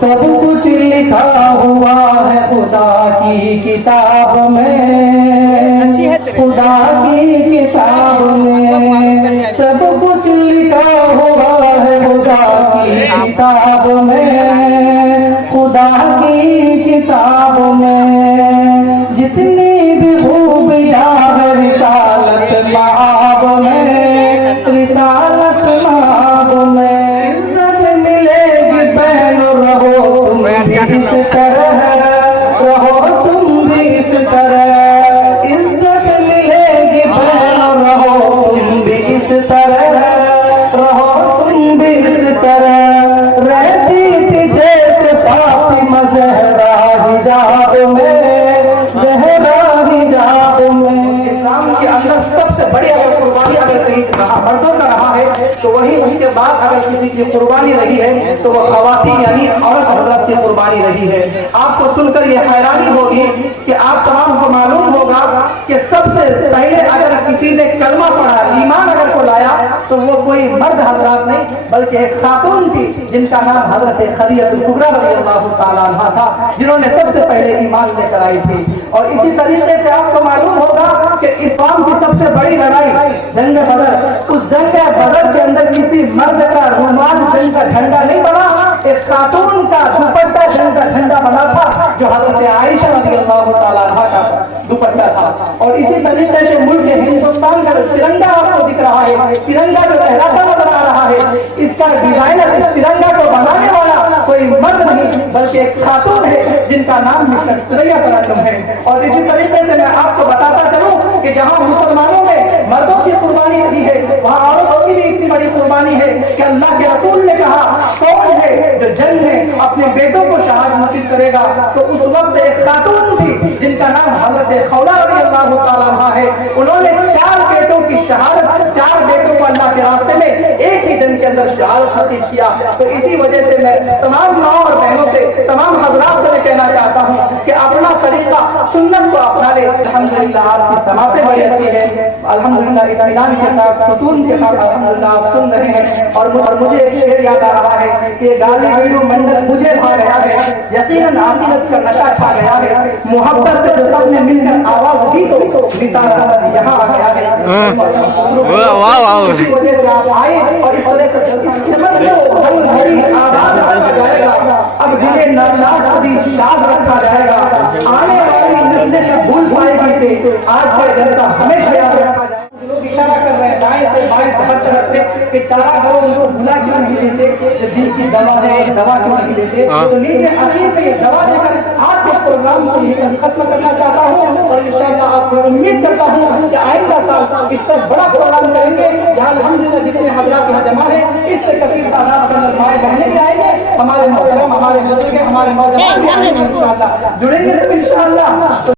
सब कुछ लिखा हुआ है खुदा की किताब में, खुदा की किताब में सब कुछ लिखा हुआ है खुदा की किताब में, खुदा की किताब में जितनी भी खूबियां है रिसालत माब में, रिसालत माब में इज्जत मिलेगी बहन रहो तुम भी इस तरह, रहो तुम भी इस तरह, इज्जत मिलेगी बहन रहो तुम भी इस तरह, रहो तुम भी इस तरह, रहती थी जैसे फातिमा ज़हरा हिजाब में, ज़हरा हिजाब में। इस्लाम के अंदर सबसे बड़ी अगर कुर्बानी अगर कहीं मर्दों का रहा है तो वही उसके बाद अगर किसी की कुर्बानी रही है तो वह ख़वातीन यानी औरत हज़रात की कुर्बानी रही है। आपको सुनकर ये हैरानी होगी कि आप तमाम को मालूम होगा कि सबसे पहले अगर किसी ने कलमा पढ़ा, ईमान अगर को लाया तो वो कोई मर्द हज़रात नहीं बल्कि एक खातून थी जिनका नाम हज़रत खदीजतुल कुबरा रज़ियल्लाहु ताला अन्हा था, जिन्होंने सबसे पहले ईमान लेकर आई थी। और इसी तरीके से आपको मालूम होगा कि इस्लाम की सबसे बड़ी लड़ाई जंग बदर, उस जंग बदर के अंदर किसी मर्द का रुमाल जंग का झंडा नहीं बना, एक खातून का दुपट्टा जंग का झंडा बना था जो हज़रत आयशा रज़ियल्लाहु ताला अन्हा का दुपट्टा था। और इसी तरीके से मुल्क हिंदुस्तान का तिरंगा आपको दिख रहा है, तिरंगा जो लहराता नजर आ रहा है, इसका डिजाइनर, इस तिरंगा को बनाने वाला कोई मर्द नहीं बल्कि एक खातून है जिनका नाम मिस्टर सुरैया तरानम है। और इसी तरीके से मैं आपको बताता चलूं कि जहां मुसलमानों में मर्दों की कुर्बानी रही है वहां औरतों की भी इतनी बड़ी कुर्बानी है कि अल्लाह के रसूल ने कहा कौन है जो जंग में अपने बेटों को शहादत नसीब करेगा, तो उस वक्त एक खातून थी जिनका नाम हजरत खौला रज़ियल्लाहु ताला अन्हा है। उन्होंने 4 बेटों की शहादत, 4 बेटों को अल्लाह के रास्ते में एक ही दिन के अंदर शहादत नसीब किया। तो इसी वजह से मैं तमाम माँ और बहनों से, तमाम हजरात से कहना चाहता हूँ कि अपना तरीका सुन्नत को अपना ले। अल्हम्दुलिल्लाह आपकी समातें बड़ी अच्छी है, अल्हम्दुलिल्लाह इत्मीनान के साथ, सुकून के साथ अल्हम्दुलिल्लाह आप सुन रहे हैं। और मुझे एक शेर याद आ रहा है कि गाली वीडियो मंडल मुझे भा गया है, यकीनन आखिरत का नशा छा गया है, मोहब्बत से जो सबने मिलकर आवाज दी तो निसार यहाँ आ गया है। इसी वजह से आप आए और इस तरह से अब दिले नाशाद कभी शाद रखा जाएगा, आने वाली नस्लें भूल पाएगी से आज का जनता हमेशा याद रखा जाएगा। लोग इशारा कर रहे हैं दाएं से बाएं से हर तरफ से कि चारा करो उनको भुला क्यों नहीं देते, दिल की दवा है दवा क्यों नहीं देते। तो नीचे आखिर में ये दवा देकर आज इस प्रोग्राम को खत्म करना चाहता हूँ और इंशाअल्लाह आपको उम्मीद करता हूँ कि आइंदा साल इस पर बड़ा प्रोग्राम करेंगे जहाँ अल्हम्दुलिल्लाह जितने हजरात यहाँ जमा है इससे कसीर तादाद में भाई बहने भी आएंगे, हमारे मोहतरम, हमारे बुजुर्ग, हमारे नौजवान इंशाअल्लाह जुड़ेंगे सब इंशाअल्लाह।